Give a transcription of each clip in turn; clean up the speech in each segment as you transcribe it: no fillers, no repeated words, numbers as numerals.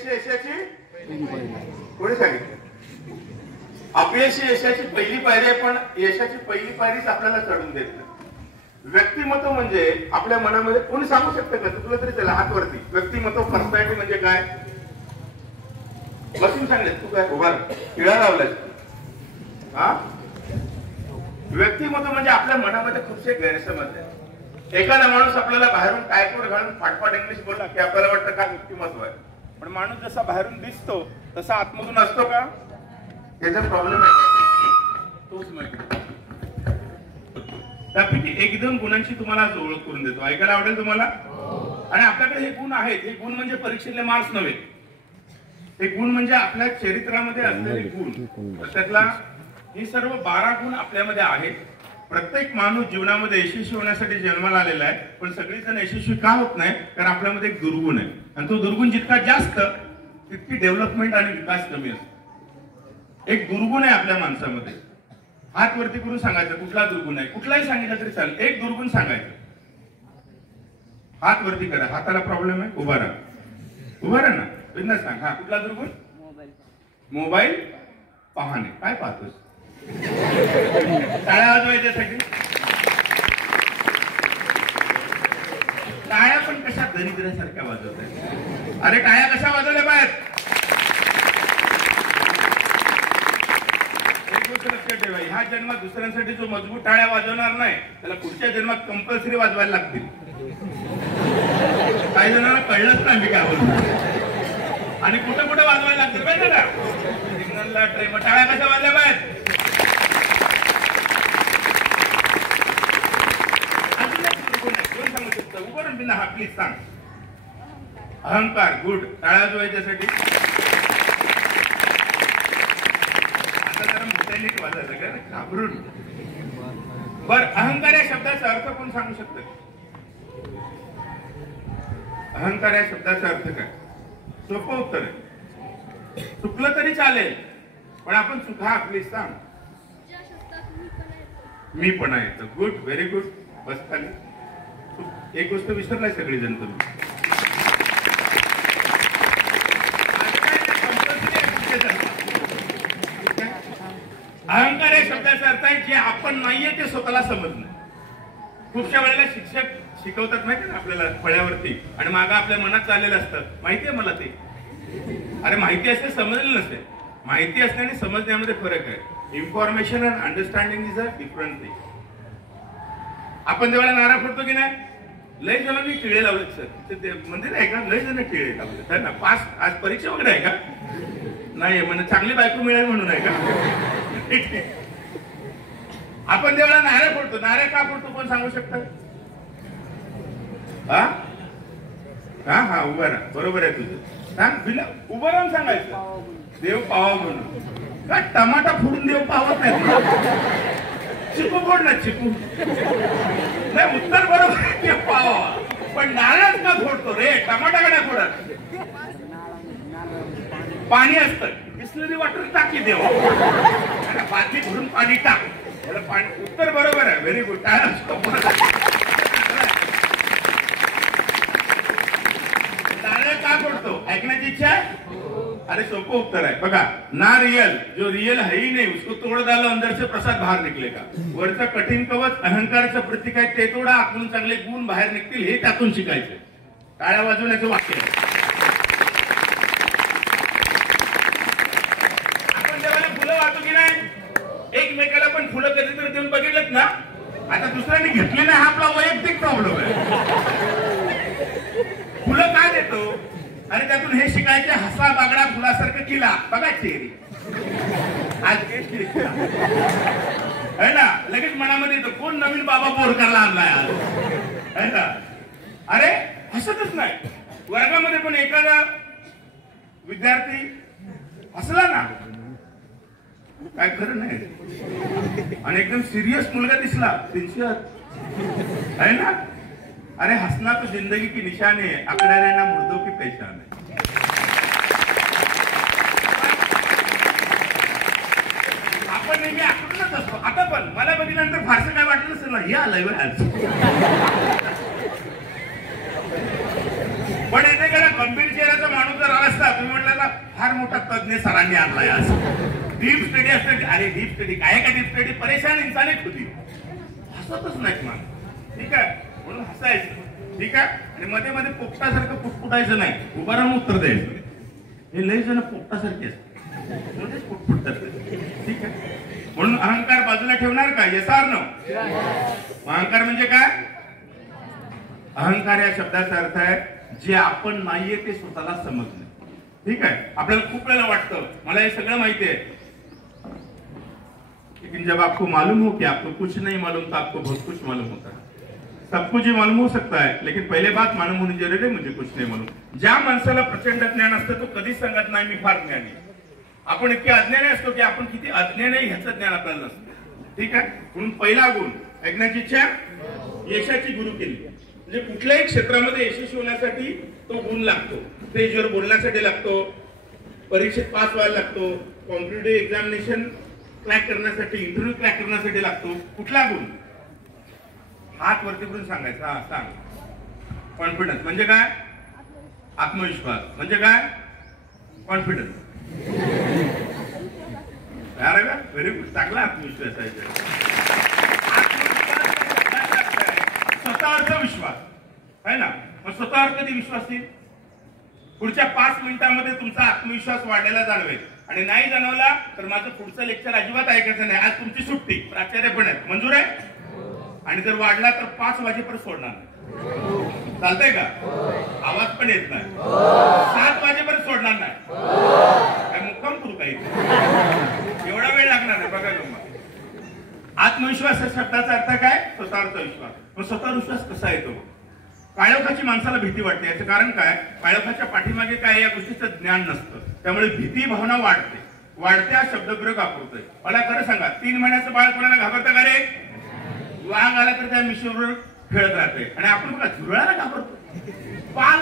यशाची कोणी सांगितलं? अपयशी यशाची पहिली पायरी आहे, पण यशाची पहिली पायरीच आपल्याला चढून देत नाही. व्यक्तिमत्व म्हणजे आपल्या मनामध्ये कोणी सांगू शकतं का? तुला तरी त्याला हात वरती. व्यक्तिमत्व पर्सनॅलिटी म्हणजे काय? बसून सांगले तू काय उभा किळा लावलाय हा? व्यक्तिमत्व म्हणजे आपल्या मनामध्ये खूपसे गैरसमज आहे. एखादा माणूस आपल्याला बाहेरून टायकोड घालून फाटफाट इंग्लिश बोलला की आपल्याला वाटतं का व्यक्तिमत्व आहे, पण माणूस जसा बाहेरून दिसतो तसा आतमधून असतो का? त्याचा प्रॉब्लेम आहे तोच माहिती. त्यापैकी एक दोन गुणांची तुम्हाला आज ओळख करून देतो, ऐकायला आवडेल तुम्हाला? आणि आपल्याकडे हे गुण आहेत. हे गुण म्हणजे परीक्षेतले मार्क्स नव्हे, हे गुण म्हणजे आपल्या चरित्रामध्ये असलेले गुण. त्यातला हे सर्व 12 गुण आपल्यामध्ये आहेत. प्रत्येक माणूस जीवनामध्ये यशस्वी होण्यासाठी जन्माला आलेला आहे, पण सगळेजण यशस्वी का होत नाही? कारण आपल्यामध्ये एक दुर्गुण आहे, आणि तो दुर्गुण जितका जास्त तितकी डेव्हलपमेंट आणि विकास कमी असतो. एक दुर्गुण आहे आपल्या माणसामध्ये. हात वरती करून सांगायचं कुठला दुर्गुण आहे. कुठलाही सांगितलं तरी चालेल, एक दुर्गुण सांगायचं. हात वरती करा. हाताला प्रॉब्लेम आहे, उभा राहा. उभा राहा ना, बिंदास सांग. हा कुठला दुर्गुण? मोबाईल पाहणे. काय पाहतोस? टाळ्या वाजवायच्यासाठी. टाळ्या पण कशा दरिद्रासारख्या वाजवतात. अरे टाळ्या कशा वाजवल्या पाहिजेत? एक गोष्ट लक्षात ठेवा, ह्या जन्मात दुसऱ्यांसाठी जो मजबूत टाळ्या वाजवणार नाही त्याला पुढच्या जन्मात कंपल्सरी वाजवायला लागतील. काही जणांना कळलंच नाही मी काय बोलतो, आणि कुठे कुठे वाजवायला लागतील पाहिजे का? सिग्नलला, ट्रेन. टाळ्या कशा वाजल्या पाहिजेत? हा प्लीज सांग. अहंकार. गुड. टाळ्या वाजवायच्यासाठी. आता जरा मोठ्याने वाजायचं का घाबरून. बर, अहंकार या शब्दाचा अर्थ कोण सांगू शकतं? अहंकार या शब्दाचा अर्थ काय? सोपं उत्तर आहे. चुकलं तरी चालेल, पण आपण चुका प्लीज सांग. मी पण येतो. Good, very good. बस खाली. एक गोष्ट विसरलाय सगळेजण तुम्ही. अहंकार या शब्दाचा अर्थ आहे जे आपण नाहीये ते स्वतःला समजणं. खूपशा वेळेला शिक्षक शिकवतात माहिती ना आपल्याला फळ्यावरती, आणि मागं आपल्या मनात चाललेलं असतं माहितीये मला ते. अरे माहिती असते, समजलेलं नसते. माहिती असणे आणि समजण्यामध्ये फरक आहे. Information and understanding is a different thing. आपण जेव्हा नारळ फोडतो की नाही, लय जणांनी टिळे लावले सर, ते मंदिर आहे का? लय जण टिळे लावले ना. पास आज परीक्षा वगैरे आहे का? नाही, म्हणजे चांगली बायको मिळेल म्हणून आहे का? आपण जेव्हा नारळ फोडतो, नारळ का फोडतो कोण सांगू शकतं? हा हा हा उभा राहा. बरोबर आहे तुझं. सांग. बिला उभं राहून सांगायचं देव पावा म्हणून. का टमाटा फोडून देव पावत नाही? चिकू फोड ना, चिकू. नाही, उत्तर बरोबर आहे, देव पावा. पण नारळच का फोडतो रे? टमाटा का नाही फोडत? पाणी असतं, बिस्लरी वॉटर टाकी देव. बाटली भरून पाणी टाक. पाणी. उत्तर बरोबर आहे. Very good. नारळ का फोडतो? ऐकण्याची इच्छा आहे? अरे सोपं उत्तर आहे बघा. ना रियल, जो रियल है ही नहीं उसको तोड़ डालो, अंदर से प्रसाद बाहर निकलेगा. वरचं कठीण कवच अहंकाराचं प्रतीक आहे, ते तोडा, आतून चांगले गुण बाहेर निघतील, हे त्यातून शिकायचं. टाळ्या वाजवण्याचं वाक्य आहे. आपण जेव्हा फुलं वाहतो की नाही, एकमेकाला पण फुलं कधीतरी देऊन बघितलं ना. आता दुसऱ्याने घेतले नाही हा आपला वैयक्तिक प्रॉब्लेम आहे. फुलं का देतो? आणि त्यातून हे शिकायचे, हसा बागडा फुलासारखं किला बघा चेहरी. आज है ना, लगेच मनामध्ये येतो कोण नवीन बाबा बोरकरला आणलाय आज, है ना. अरे हसतच नाही. वर्गामध्ये पण एखादा विद्यार्थी हसला ना, काय खरं नाही, आणि एकदम सिरियस मुलगा दिसला, सिन्सियर है ना. अरे हसना तो जिंदगी की निशान है, आकडा रहना मुर्दों की पहचान है. आपण नेहमी आकडूनच असतो. आता पण मला बघितल्यानंतर फारसं काय वाटलं नसेल ना, हे आलंय आज. पण एकेकडे गंभीर चेहऱ्याचा माणूस जर आला असता, तुम्ही म्हणला ना फार मोठा तज्ञ सरांनी आणलाय आज, डीप स्टडी असते. अरे डीप स्टडी काय का डीप स्टडी, परेशान इंसानीच होती, हसतच नाही माणूस. ठीक आहे, म्हणून हसायचं. ठीक आहे, आणि मध्ये मध्ये पोपटासारखं पुटपुटायचं नाही, उभा राहून उत्तर द्यायचं. हे लय जण पोपटासारखे असतात, म्हणजेच पुटपुटतात. ठीक आहे, म्हणून अहंकार बाजूला ठेवणार का? Yes or no? अहंकार म्हणजे काय? अहंकार या शब्दाचा अर्थ आहे जे आपण नाहीये ते स्वतःला समजणे. ठीक आहे, आपल्याला खूप वेळेला वाटतं मला हे सगळं माहिती आहे, लेकिन जब आपको मालूम हो कि आपको कुछ नहीं मालूम तो आपको बहुत कुछ मालूम होता है. सब कुछ ही मालूम हो सकता है, लेकिन पहले बात मालूम होनी जरूरी है मुझे कुछ नहीं मालूम. ज्या माणसाला प्रचंड ज्ञान असतं तो कधीच सांगत नाही मी फार ज्ञानी. आपण इतके अज्ञानी असतो की आपण किती अज्ञानी ह्याचं ज्ञान आपल्याला नसतं. ठीक आहे, म्हणून पहिला गुण ऐकण्याची इच्छा यशाची गुरु केली. म्हणजे कुठल्याही क्षेत्रामध्ये यशस्वी होण्यासाठी तो गुण लागतो. स्टेजवर बोलण्यासाठी लागतो, परीक्षेत पास व्हायला लागतो, कॉम्पिटिटिव्ह एक्झामिनेशन क्रॅक करण्यासाठी, इंटरव्ह्यू क्रॅक करण्यासाठी लागतो. कुठला गुण? हात वरती करून सांगायचा. हा सांग. कॉन्फिडन्स म्हणजे काय? आत्मविश्वास म्हणजे काय? कॉन्फिडन्स. व्हेरी गुड, चांगला आत्मविश्वास आहे. स्वतःवरचा विश्वास आहे ना. मग स्वतःवर कधी विश्वास येईल? पुढच्या 5 मिनिटांमध्ये तुमचा आत्मविश्वास वाढलेला जाणवेल. आणि नाही जाणवला तर माझं पुढचं लेक्चर अजिबात ऐकायचं नाही. आज तुमची सुट्टी, प्राचार्य पण आहे. मंजूर आहे? आणि जर वाढला तर 5 वाजेपर्यंत सोडणार नाही. चालतंय का? आवाज पण येत नाही. 7 वाजेपर्यंत सोडणार नाही. काय मुक्काम करू काही? एवढा वेळ लागणार आहे बघा तुम्हाला. आत्मविश्वास या शब्दाचा अर्थ काय? स्वतःवरचा विश्वास. मग स्वतःवर विश्वास कसा येतो? काळोखाची माणसाला भीती वाटते. याचं कारण काय? काळोखाच्या पाठीमागे काय या गोष्टीचं ज्ञान नसतं, त्यामुळे भीती भावना वाढते. वाढत्या शब्दप्रयोग वापरतोय. मला खरं सांगा, 3 महिन्याचं बाळ कोणाला घाबरतं का रे? वाघ आला तर त्या मिशीवर खेळत राहते. आणि आपण बघा झुरळाला घाबरतो. पाल,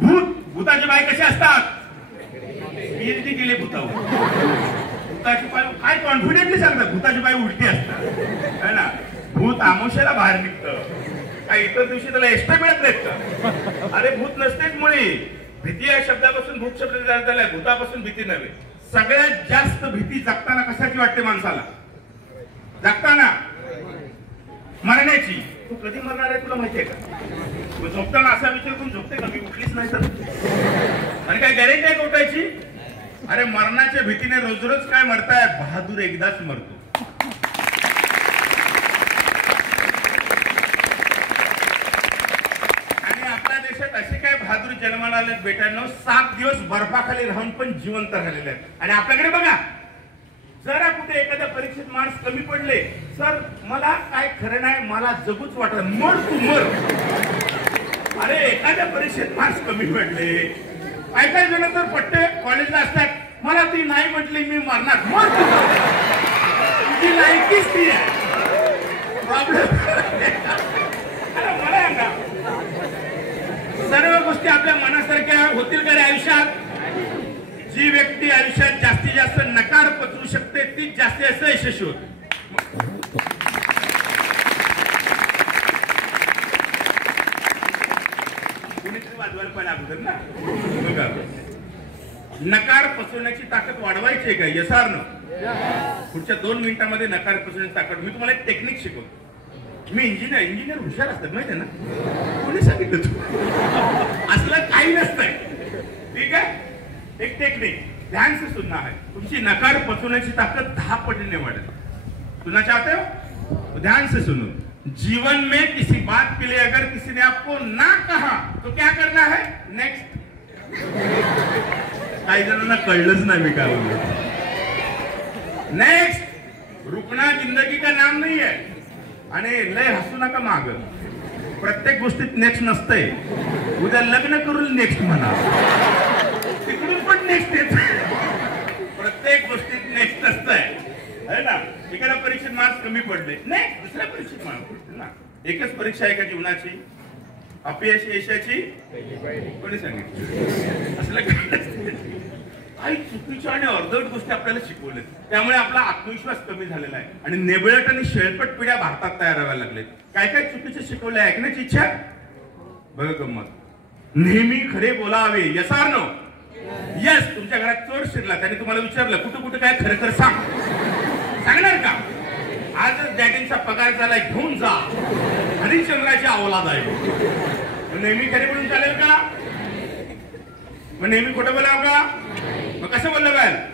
भूत, भूताचे बाई कसे असतात? पीएचडी केले भूतावर. भूताची बाई काय कॉन्फिडेंटली सांगतात, भूताची बाई उलटी असतात है ना. भूत आमोशाला बाहेर निघतं, काय इतर दिवशी त्याला एक्स्ट्रा मिळत नाहीत का? अरे भूत नसतेच मुळी. भीती या शब्दापासून भूत शब्द तयार झालाय, भूतापासून भीती नव्हे. सगळ्यात जास्त भीती जगताना कशाची वाटते माणसाला? जगताना मरण्याची. तू कधी मरणार आहे तुला माहितीये का? झोपताना असा विचार करून झोपते का मी उठलीच नाही तर? आणि काय गॅरेंटी आहे उठायची? अरे मरणाच्या भीतीने रोज रोज काय मरताय? बहादूर एकदाच मरतो. आणि आपल्या देशात असे काय बहादूर जन्माला आले बेटांनो, 7 दिवस बर्फाखाली राहून पण जिवंत राहिलेले आहेत. आणि आपल्याकडे बघा, जरा कुठे एखाद्या परीक्षेत मार्क्स कमी पडले, सर मला काय खरं नाही, मला जगूच वाटत, मर तू मर. अरे एखाद्या परीक्षेत मार्क्स कमी पडले, काय काय जण तर पट्टे कॉलेजला असतात, मला ती नाही म्हटली मी मरणार, मर तू. तुझी लायकीच ती आहे. प्रॉब्लेम मला सांगा, सर्व गोष्टी आपल्या मनासारख्या होतील का रे आयुष्यात? जी व्यक्ती आयुष्यात जास्तीत जास्त नकार पचवू शकते तीच जास्तीत जास्त यशस्वी होते. कुणीतरी वाजवायला पण अगोदर ना. बघा, नकार पचवण्याची ताकद वाढवायची आहे का? Yes or no? पुढच्या 2 मिनिटांमध्ये नकार पचवण्याची ताकद. मी तुम्हाला एक टेक्निक शिकवतो. मी इंजिनियर हुशार असतात माहिती आहे ना. कोणी सांगितलं तू? असलं काही नसतंय. ठीक आहे, एक टेक्निक ध्यान से सुनना है. तुमची नकार पचवण्याची ताकद 10 पटीने वाढेल. सुनना चाहते हो? ध्यान से सुनो. जीवन में किसी बात के लिए अगर किसी ने आपको ना कहा तो क्या करना है? नेक्स्ट. काही जणांना कळलंच नाही मी काय बोललो. नेक्स्ट. रुकना जिंदगी का नाम नहीं है. आणि लय हसू नका माग. प्रत्येक गोष्टीत नेक्स्ट नसतंय. उद्या लग्न करून नेक्स्ट म्हणा, तिकडून पण नेक्स्ट येत. प्रत्येक गोष्टीत नेक्स्ट असतंय है ना. एखाद्या परीक्षेत मार्क्स कमी पडले, नेक्स्ट. दुसऱ्या परीक्षेत मार्क्स पडले ना. एकच परीक्षा आहे का जीवनाची? अपयश यशाची? कोणी सांगितलं? असलं काही चुकीच्या आणि अर्धवट गोष्टी आपल्याला शिकवल्या, त्यामुळे आपला आत्मविश्वास कमी झालेला आहे आणि नेबळट आणि शेळपट पिढ्या भारतात तयार व्हायला लागलेत. काय काय चुकीचं शिकवलंय ऐकण्याची इच्छा? बघा गंमत. नेहमी खरे बोलावे. Yes or no? यस. तुमच्या घरात चोर शिरला, त्याने तुम्हाला विचारलं कुठं कुठं काय, खरं खरं सांग. सांगणार का? आजच डॅडींचा पगार झाला, घेऊन जा. हरिश्चंद्राची औलाद आहे. नेहमी खरे बोलून चालेल का? मग नेहमी खोटं बोलावं का? मग कसं बोललं पाहिजे?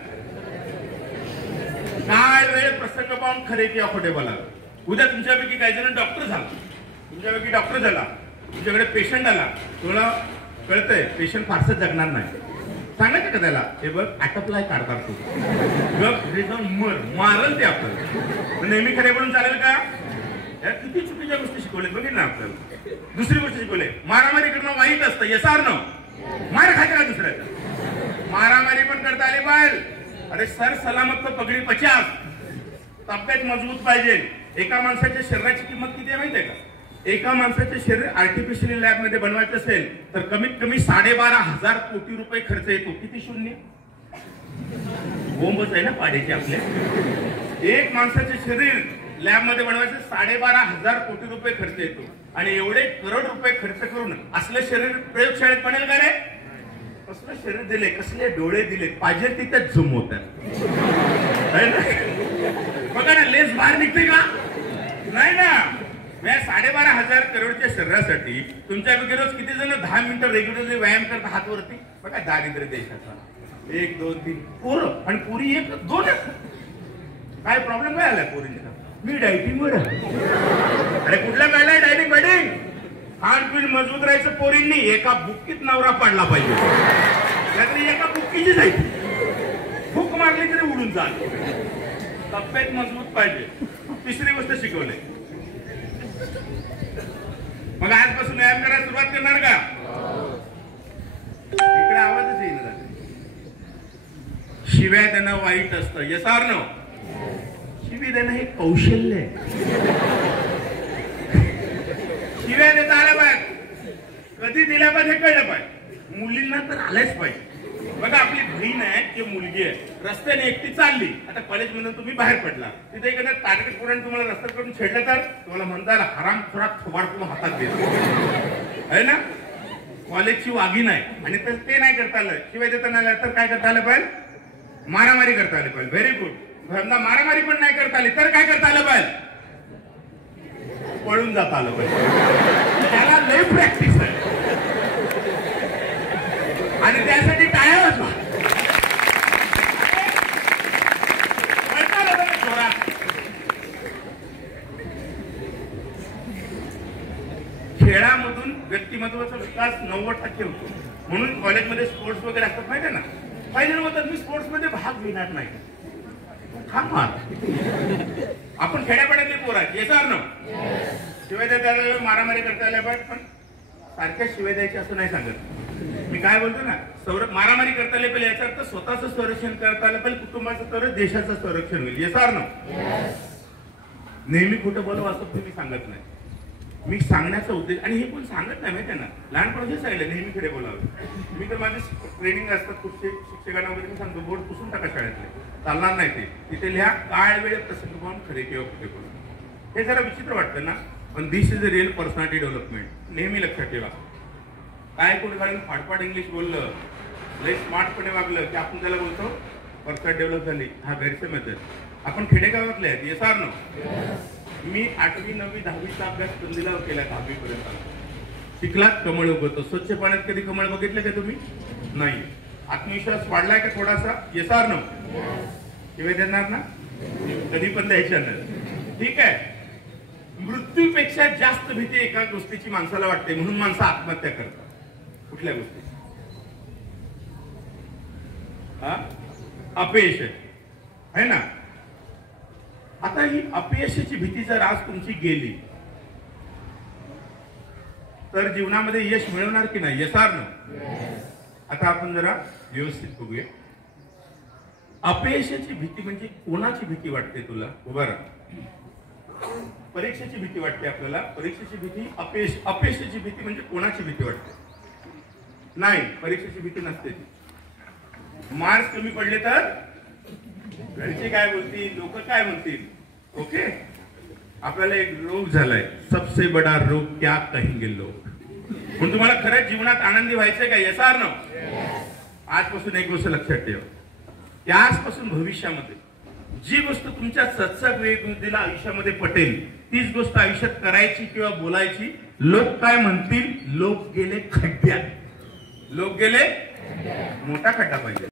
काळ वेळ प्रसंग पाहून खरे किंवा खोटे बोलावे. उद्या तुमच्यापैकी काही जण डॉक्टर झाला, तुमच्यापैकी डॉक्टर झाला, तुमच्याकडे पेशंट आला, तुला कळतंय पेशंट फारसं जगणार नाही, सांगायचं का त्याला हे बघ ॲटपलाय काढतात तू जाऊन मारल ते आपल्याला. नेहमी खरे बोलून चालेल का? या किती चुकीच्या गोष्टी शिकवल्या बघितलं ना आपल्याला. दुसरी गोष्ट शिकवले, मारामारी करणं वाईट असतं. Yes or no? मार खायचं का दुसऱ्याचा? मारामारी पण करता आली पाहिजे. अरे सर सलामत तो पगडी 50. तब्येत मजबूत पाहिजे. एका माणसाच्या शरीराची किंमत किती आहे माहितीये का? एका माणसाचे शरीर आर्टिफिशियल लॅब मध्ये बनवायचं असेल तर कमीत कमी 12,500 कोटी रुपये खर्च येतो. किती शून्य? बोंबच आहे ना पाड्याची आपल्या. एक माणसाचे शरीर लॅब मध्ये बनवायचं 12,500 कोटी रुपये खर्च येतो. आणि एवढे करोड रुपये खर्च करून असलं शरीर प्रयोगशाळेत बनेल का रे? कसलं शरीर दिले, कसले डोळे दिले, पाहिजे तिथे झूम होतात. बघा ना, लेस बाहेर निघते का? नाही ना. 12,500 करोडच्या शरीरासाठी तुमच्यापैकी रोज किती जण 10 मिनिटं रेग्युलरली व्यायाम करता हात वरती? बघा दारिद्र्य देशाचा 1 2 3 पोरं आणि पुरी 1 2. काय प्रॉब्लेम काय आलाय पोरींचा? मी डायटिंग वर. अरे कुठला काय डायटिंग बॅटिंग? खानपिन मजबूत राहायचं पोरींनी. एका बुक्कीत नवरा पाडला पाहिजे, नाहीतरी एका बुक्कीची जायची. फूक मारली तरी उडून जाल. तब्येत मजबूत पाहिजे. तिसरी गोष्ट शिकवली. मग आजपासून व्यायाम करायला सुरुवात करणार का? इकडे आवाजच येईल. शिव्या देणं वाईट असतं. Yes or no? शिवी देणं हे कौशल्य आहे. शिव्या देता आल्या पाहिजे, कधी दिल्या पाहिजे हे कळलं पाहिजे. मुलींना तर आलंच पाहिजे. बघा आपली बहीण आहे किंवा मुलगी आहे, रस्त्याने एकटी चालली. आता कॉलेज मधून तुम्ही बाहेर पडला, तिथे एखाद्या ताटकट पोराने तुम्हाला रस्त्यात करून छेडलं तर तुम्हाला म्हणता येईल हराम खोरात थोबाड हातात देत आहे ना. कॉलेजची वागी नाही आणि तर ते नाही करता आलं, शिवाय देता नाही आलं तर काय करता आलं पाहिजे? मारामारी करता आली पाहिजे. Very good. मारामारी पण नाही करता आली तर काय करता आलं पाहिजे? पळून जाता आलं पाहिजे. त्याला लय प्रॅक्टिस आहे आणि त्यासाठी टाळ्या वाजवा. खेळामधून व्यक्तिमत्वाचा विकास 90% होतो. म्हणून कॉलेजमध्ये स्पोर्ट्स वगैरे असतात माहिती आहे ना. फायनल होतात मी स्पोर्ट्स मध्ये भाग घेणार नाही. आपण खेड्यापाड्यातले पोर आहेत. Yes or no? शिवाय द्यायला मारामारी करता आल्या पाहिजे, पण सारख्या शिवाय द्यायचे असं नाही सांगत मी. काय बोलतो ना, मारामारी करता आले पाहिजे याचा अर्थ स्वतःचं संरक्षण करता आलं पाहिजे, कुटुंबाचं तर देशाचं संरक्षण होईल. Yes or no? नेहमी खोटं बोलावं असं तुम्ही सांगत नाही. मी सांगण्याचा उद्देश, आणि हे कोण सांगत नाही माहिती आहे ना, लहानपणाचे सांगितलं नेहमी खरे बोलावं. मी तर माझे ट्रेनिंग असतात खूप शिक्षकांना वगैरे मी सांगतो बोर्ड पुसून टाका शाळेतले, चालणार नाही ते. तिथे लिहा काळ वेळ प्रसंग पाहून खरे किंवा खोटे बोलून. हे जरा विचित्र वाटतं ना, पण this is a real personality development. नेहमी लक्षात ठेवा. काय कोणी घालून फाडफाड इंग्लिश बोललं, लई स्मार्टपणे वागलं की आपण त्याला बोलतो पर्सनॅलिटी डेव्हलप झाली. हा गैरसमज मेथड. आपण खेडेगावातले आहेत. Yes or no? मी 8वी 9वी 10वीचा अभ्यास कंदिला केला 10वी पर्यंत. शिकलात कमळ उगवतो. स्वच्छ पाण्यात कधी कमळ बघितलं का तुम्ही? नाही. आत्मविश्वास वाढलाय का थोडासा? Yes or no? शिवाय देणार ना? कधी पण द्यायच्या नाही. ठीक आहे. मृत्यूपेक्षा जास्त भीती एका गोष्टीची माणसाला वाटते, म्हणून माणसं आत्महत्या करतात. कुठल्या गोष्टी? अपयश आहे ना. आता ही अपयशाची भीती जर आज तुमची गेली तर जीवनामध्ये यश मिळवणार की नाही? Yes or no? आता आपण जरा व्यवस्थित बघूया. अपयशाची भीती म्हणजे कोणाची भीती वाटते तुला? उभा राहा. परीक्षेची भीती वाटते आपल्याला. परीक्षेची भीती. अपयशाची भीती म्हणजे कोणाची भीती वाटते? नाही, परीक्षेची भीती नसते ती. मार्क्स कमी पडले तर घरचे काय बोलतील, लोक काय म्हणतील. ओके. आपल्याला एक रोग झालाय, सबसे बडा रोग क्या कहेंगे लोग. पण तुम्हाला खरंच जीवनात आनंदी व्हायचंय का? Yes or no? आजपासून एक गोष्ट लक्षात ठेवा, की आजपासून भविष्यामध्ये जी गोष्ट तुमच्या सत्सग वेगवेगळीला आयुष्यामध्ये पटेल तीच गोष्ट आयुष्यात करायची किंवा बोलायची. लोक काय म्हणतील? लोक गेले खड्ड्यात. लोक गेले मोठा खड्डा पाहिजे.